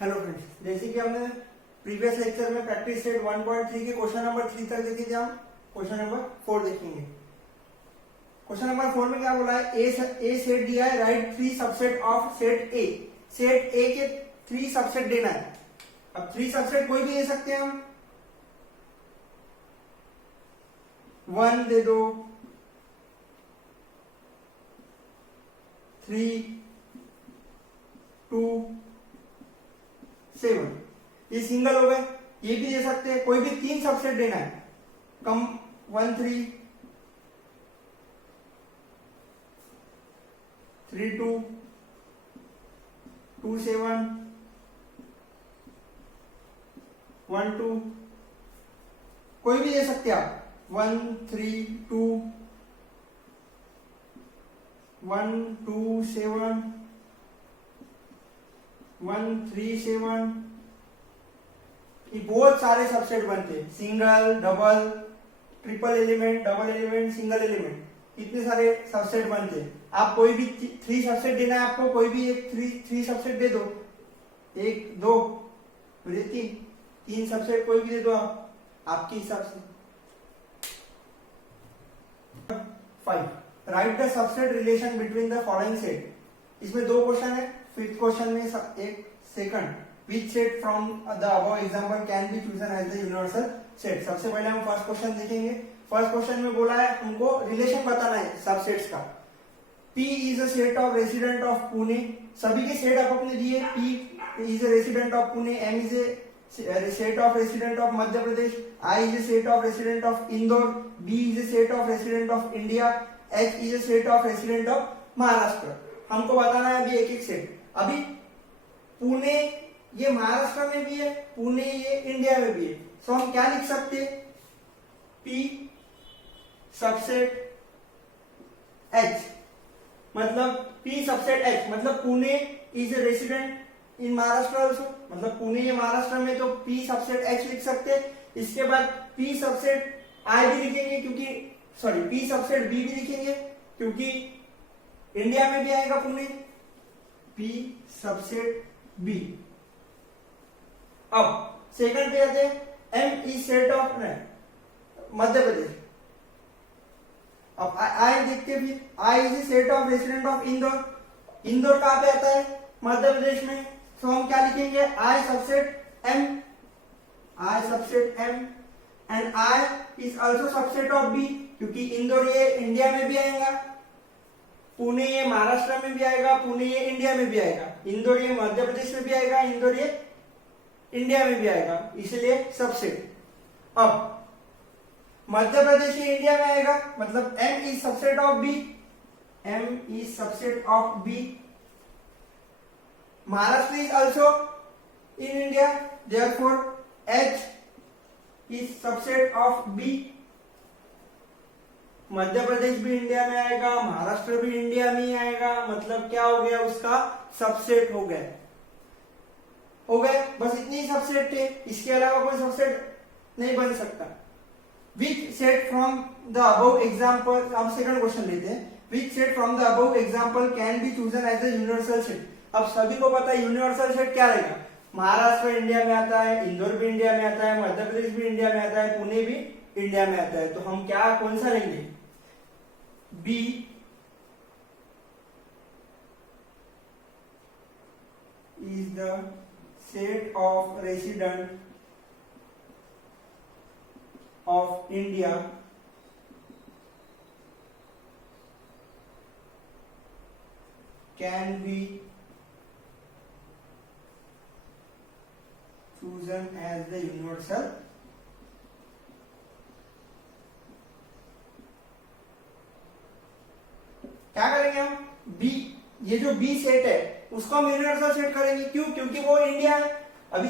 Hello friends, जैसे कि हमने प्रीवियस लेक्चर में प्रैक्टिस सेट 1.3 के क्वेश्चन नंबर 3 तक देखे थे, हम क्वेश्चन नंबर 4 देखेंगे। क्वेश्चन नंबर 4 में क्या बोला है, ए सेट दिया है, right 3 subset of set A. Set ए के 3 सबसेट देना है। अब 3 सबसेट कोई भी दे सकते हैं हम। 1 दे दो, 3, 2, 7, ये सिंगल हो गए। ये भी दे सकते हैं, कोई भी 3 सबसेट देना है। कम 1 3, 3 2, 2 7, 1 2, कोई भी दे सकते हैं आप। 1 3 2, 1 2 7, 1 3 7, ये बहुत सारे सबसेट बनते हैं। Single, double, triple element, double element, single element, इतने सारे सबसेट बनते हैं। आप कोई भी 3 सबसेट देना है आपको, कोई भी एक 3 सबसेट दे दो। 1 2 3 सबसेट कोई भी दे दो आप, आपके हिसाब से। 5, right the subset relation between the following set. इसमें 2 क्वेश्चन है। 5th क्वेश्चन में एक second, which set from the above example can be chosen as the universal set। सबसे पहले हम फर्स्ट क्वेश्चन देखेंगे। फर्स्ट क्वेश्चन में बोला है हमको रिलेशन बताना है सबसेट्स का। P is a set of resident of Pune, सभी के सेट आप अपने दिए। P is a resident of Pune, M is a set of resident of Madhya Pradesh, I is a set of resident of Indore, B is a set of resident of India, H is a set of resident of Maharashtra। हमको बताना है अभी एक एक set. अभी पुणे ये महाराष्ट्र में भी है, पुणे ये इंडिया में भी है। सो हम क्या लिख सकते हैं, P सबसेट H, मतलब P सबसेट H मतलब Pune is a resident in Maharashtra also, मतलब पुणे ये महाराष्ट्र में, तो P सबसेट H लिख सकते हैं। इसके बाद P सबसेट I भी लिखेंगे, क्योंकि सॉरी P सबसेट B भी लिखेंगे, क्योंकि इंडिया में भी आएगा पुणे। P subset B। अब सेकंड पे आते हैं, M is set of Madhya Pradesh. अब आई देखते हैं, फिर I is set of resident of Indore. Indore कहां पे आता है, मध्य प्रदेश में। तो हम क्या लिखेंगे, I subset M, I subset M and I is also subset of B, क्योंकि इंदौर ये इंडिया में भी आएगा, पुणे ये महाराष्ट्र में भी आएगा, पुणे ये इंडिया में भी आएगा, इंदौर ये मध्य प्रदेश में भी आएगा, इंदौर ये इंडिया में भी आएगा, इसलिए सबसेट। अब मध्य प्रदेश ये इंडिया में आएगा, मतलब M is subset of B, M is subset of B। Maharashtra is also in India, therefore H is subset of B। Madhya Pradesh भी इंडिया में आएगा, महाराष्ट्र भी इंडिया में ही आएगा, मतलब क्या हो गया, उसका सबसेट हो गए। बस इतनी ही सबसेट थे, इसके अलावा कोई सबसेट नहीं बन सकता। Which set from the above example, अब सेकंड क्वेश्चन लेते हैं। Which set from the above example can be chosen as a universal set. अब सभी को पता है यूनिवर्सल सेट क्या रहेगा, महाराष्ट्र इंडिया में आता है, इंदौर भी इंडिया में आता है, मध्य प्रदेश भी इंडिया में आता है, पुणे भी इंडिया में आता है। तो हम क्या कौन सा लेंगे, B is the set of resident of India can be chosen as the universal क्या करेंगे हम, बी, ये जो बी सेट है उसको हम यूनिवर्सल सेट करेंगे। क्यों, क्योंकि वो इंडिया है। अभी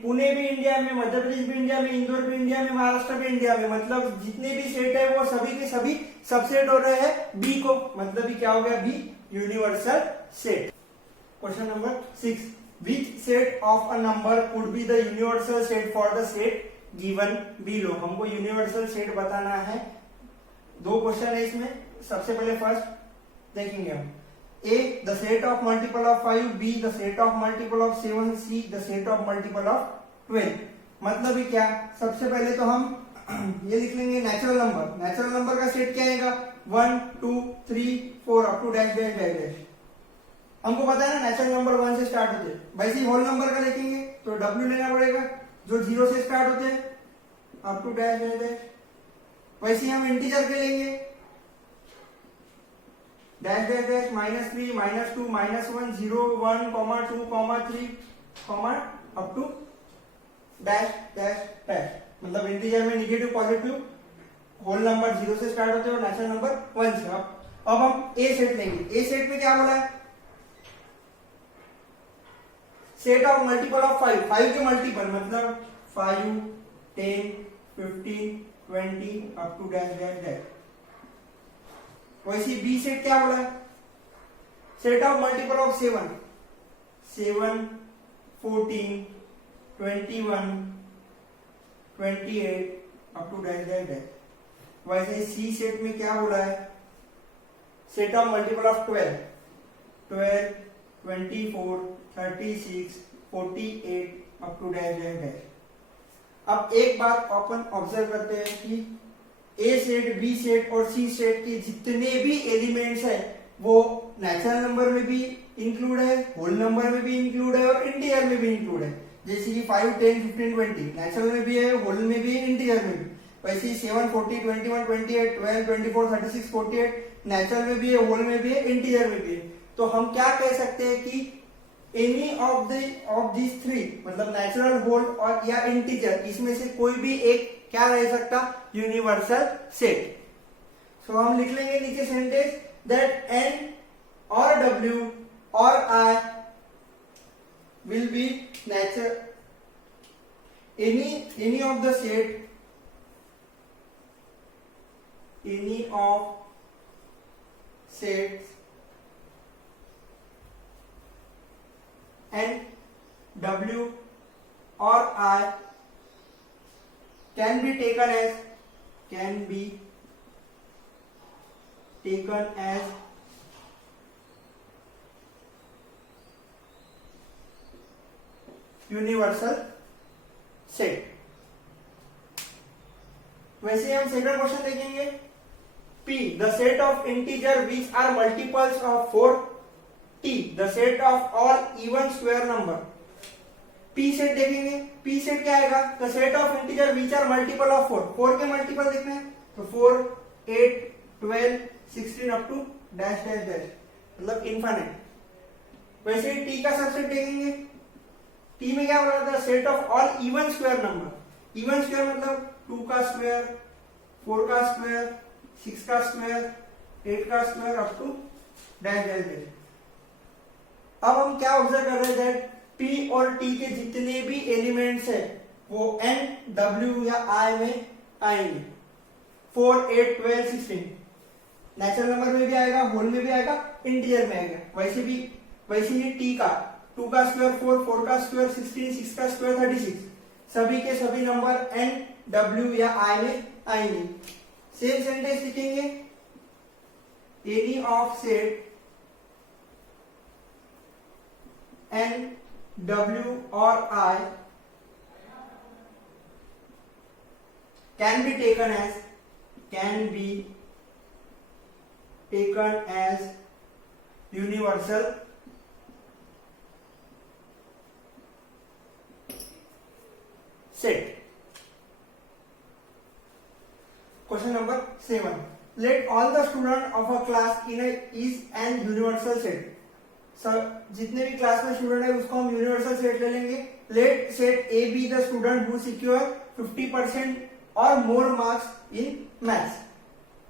पुणे भी इंडिया में, मध्य प्रदेश भी इंडिया में, इंदौर भी इंडिया में, महाराष्ट्र भी इंडिया में, मतलब जितने भी सेट है वो सभी के सभी सबसेट हो रहे हैं बी को, मतलब भी क्या हो गया, B universal set. Question number 6, which set of a number could be the universal set for the set given below. हमको यूनिवर्सल सेट बताना है। 2 क्वेश्चन है इसमें। सबसे पहले फर्स्ट देखेंगे हम, A the set of multiple of 5, B the set of multiple of 7, C the set of multiple of 12। मतलब ही क्या, सबसे पहले तो हम ये लिख लेंगे नेचुरल नंबर। नेचुरल नंबर का सेट क्या आएगा 1 2 3 4 up to dash dash dash dash. हमको पता है ना नेचुरल नंबर 1 से स्टार्ट होते हैं, वैसे ही होल नंबर का लिखेंगे तो W लेना पड़ेगा जो 0 से स्टार्ट होते हैं up to dash dash dash. वैसे ही हम इंटीजर के लेंगे dash dash dash -3 -2 -1 0 1 2 3 up to dash dash dash. मतलब इंटीजर में निगेटिव पॉजिटिव होल नंबर 0 से स्टार्ट होते हैं और नेचुरल नंबर 1 से। अब हम ए सेट लेंगे। ए सेट में क्या बोला है, सेट ऑफ मल्टीपल ऑफ 5, 5 के मल्टीपल मतलब 5 10 15 20 up to dash dash dash. वैसे बी सेट क्या बोला है, set of multiple of 7 7 14 21 28 up to dash dash dash. वैसे सी सेट में क्या बोला है, set of multiple of 12 12 24 36 48 up to dash dash dash. अब एक बात अपन ऑब्जर्व करते हैं कि ए सेट बी सेट और सी सेट के जितने भी एलिमेंट्स है वो नेचुरल नंबर में भी इंक्लूड है, होल नंबर में भी इंक्लूड है और इंटीजर में भी इंक्लूड है। जैसे कि 5 10 15 20 नेचुरल में भी है, होल में भी है, इंटीजर में भी। वैसे 7 40 21 28 12 24 36 48 नेचुरल में भी है, होल में भी है, इंटीजर में भी है। तो हम क्या कह सकते हैं कि एनी ऑफ दिस थ्री मतलब नेचुरल, होल और या इंटीजर, इसमें से कोई भी एक क्या रह सकता, यूनिवर्सल सेट। सो हम लिख लेंगे नीचे सेंटेंस दैट एन और डब्ल्यू और I will be natural any of the set, any of sets and W or I can be taken as universal set. वैसे हम सेकंड क्वेश्चन देखेंगे, P the set of integer which are multiples of 4, T the set of all even square number। P set देखेंगे, P set क्या आएगा, the set of integer which are multiple of 4, 4 के multiple देखने हैं तो 4 8 12 16 up to dash dash dash मतलब infinite. वैसे T का सबसेट देखेंगे, T में क्या बोला था, set of all even square number. Even square मतलब 2 का स्क्वायर 4 का स्क्वायर 6 का स्क्वायर 8 का square up to dash dash dash. अब हम क्या ऑब्जर्व कर रहे हैं, P और T के जितने भी एलिमेंट्स है वो N W या I में आएंगे। 4 8 12 16 नेचुरल नंबर में भी आएगा, होल में भी आएगा, इंटीजर में आएगा। वैसे ही T का 2 का स्क्वायर 4 4 का स्क्वायर 16 6 का स्क्वायर 36 सभी के सभी नंबर N W या I में आएंगे। सेम सेंटेंस लिखेंगे, any of set N W और I can be taken as universal set। Question number 7, let all the student of a class in a is an universal set। जितने भी class में student है उसको हम universal set ले लेंगे। Let set A B the student who secure 50% और more marks in maths.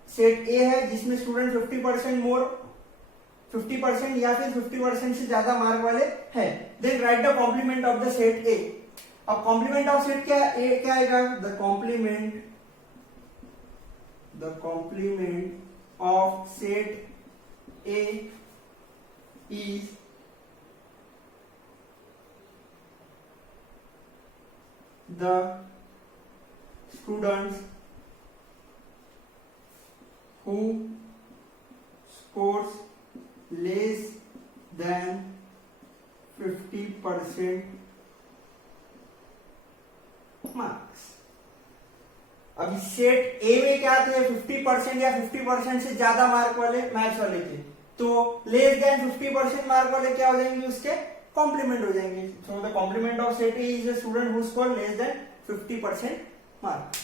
Set A है जिसमें स्टूडेंट 50% या फिर 50% से ज्यादा मार्क वाले हैं। Then write the complement of the set A. अब कॉम्प्लीमेंट ऑफ सेट क्या आएगा, the complement of set A is the students who scores less than 50% marks. अभी सेट ए में क्या थे 50% या 50% से ज्यादा मार्क वाले मैथ्स वाले थे, तो लेस देन 50% मार्क वाले क्या हो जाएंगे, उसके कॉम्प्लीमेंट हो जाएंगे। So the complement of set A is a student who score less than 50% mark.